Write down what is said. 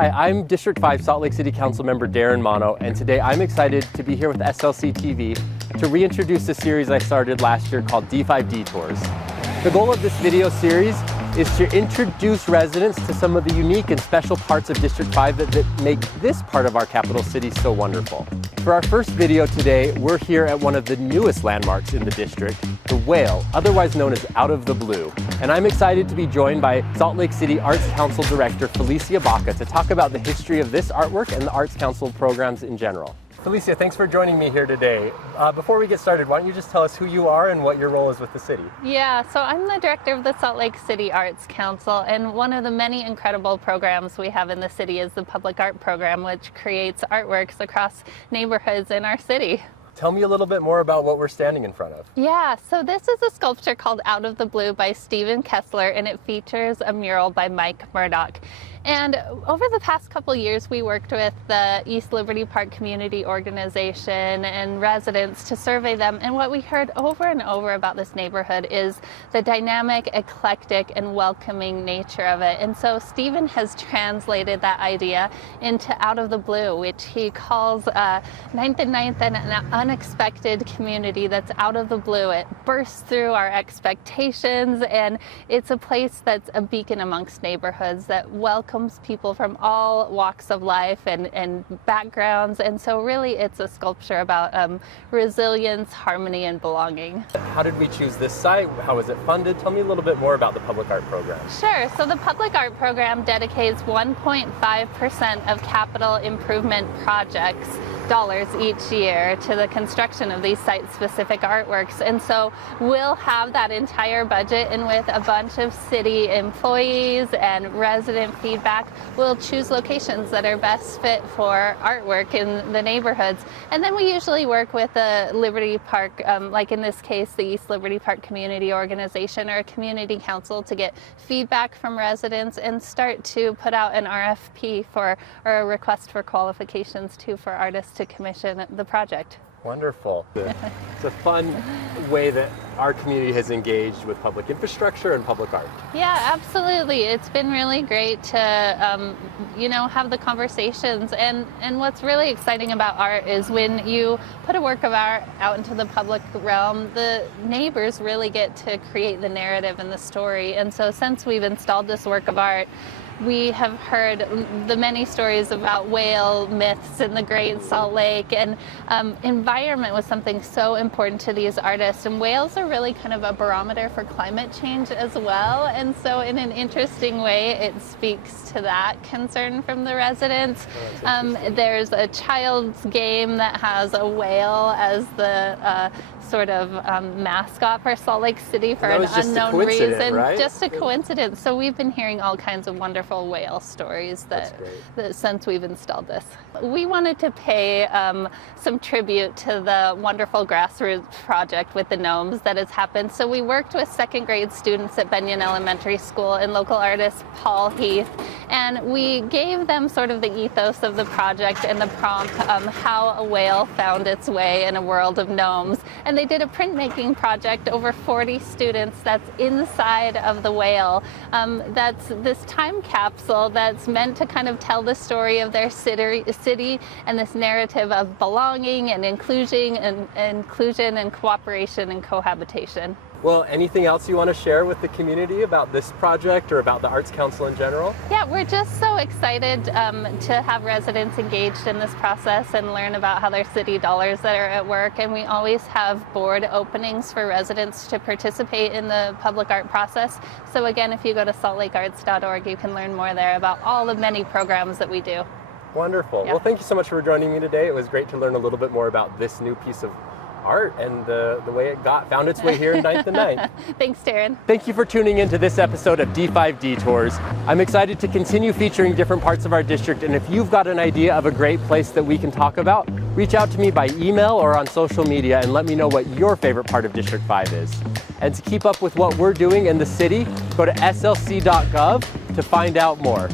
Hi, I'm District 5 Salt Lake City Councilmember Darin Mano, and today I'm excited to be here with SLC TV to reintroduce a series I started last year called D5 Detours. The goal of this video series is to introduce residents to some of the unique and special parts of District 5 that make this part of our capital city so wonderful. For our first video today, we're here at one of the newest landmarks in the district, the Whale, otherwise known as Out of the Blue. And I'm excited to be joined by Salt Lake City Arts Council Director Felicia Baca to talk about the history of this artwork and the Arts Council programs in general. Felicia, thanks for joining me here today. Before we get started, why don't you just tell us who you are and what your role is with the city? Yeah, so I'm the director of the Salt Lake City Arts Council, and one of the many incredible programs we have in the city is the Public Art Program, which creates artworks across neighborhoods in our city. Tell me a little bit more about what we're standing in front of. Yeah, so this is a sculpture called Out of the Blue by Stephen Kessler, and it features a mural by Mike Murdoch. And over the past couple years, we worked with the East Liberty Park Community Organization and residents to survey them. And what we heard over and over about this neighborhood is the dynamic, eclectic, and welcoming nature of it. And so Stephen has translated that idea into Out of the Blue, which he calls 9th and 9th an unexpected community that's out of the blue. It bursts through our expectations, and it's a place that's a beacon amongst neighborhoods that welcomes people from all walks of life and backgrounds. And so really it's a sculpture about resilience, harmony, and belonging. How did we choose this site? How was it funded? Tell me a little bit more about the Public Art Program. Sure. So the Public Art Program dedicates 1.5% of capital improvement projects dollars each year to the construction of these site-specific artworks. And so we'll have that entire budget, and with a bunch of city employees and resident feedback, we'll choose locations that are best fit for artwork in the neighborhoods. And then we usually work with a Liberty Park, like in this case, the East Liberty Park Community Organization or a community council, to get feedback from residents and start to put out an RFP or a request for qualifications too for artists to commission the project. Wonderful. It's a fun way that our community has engaged with public infrastructure and public art. Yeah, absolutely. It's been really great to, have the conversations. And what's really exciting about art is when you put a work of art out into the public realm, the neighbors really get to create the narrative and the story. And so since we've installed this work of art, we have heard the many stories about whale myths in the Great Salt Lake, and environment was something so important to these artists. And whales are really kind of a barometer for climate change as well. And so in an interesting way, it speaks to that concern from the residents. There's a child's game that has a whale as the sort of mascot for Salt Lake City for an unknown reason. Right? Just a coincidence. So we've been hearing all kinds of wonderful whale stories that since we've installed this. We wanted to pay some tribute to the wonderful grassroots project with the gnomes that has happened. So we worked with second grade students at Benyon Elementary School and local artist Paul Heath, and we gave them sort of the ethos of the project and the prompt, how a whale found its way in a world of gnomes. And they did a printmaking project, over 40 students, that's inside of the whale. That's this time capsule that's meant to kind of tell the story of their city and this narrative of belonging and inclusion and cooperation and cohabitation. Well, anything else you want to share with the community about this project or about the Arts Council in general? Yeah, we're just so excited to have residents engaged in this process and learn about how their city dollars that are at work. And we always have board openings for residents to participate in the public art process. So again, if you go to saltlakearts.org, you can learn more there about all the many programs that we do. Wonderful. Yeah. Well, thank you so much for joining me today. It was great to learn a little bit more about this new piece of art and the way it found its way here in 9th and 9th. Thanks, Darin. Thank you for tuning in to this episode of D5 Detours. I'm excited to continue featuring different parts of our district, and if you've got an idea of a great place that we can talk about, reach out to me by email or on social media and let me know what your favorite part of District 5 is. And to keep up with what we're doing in the city, go to slc.gov to find out more.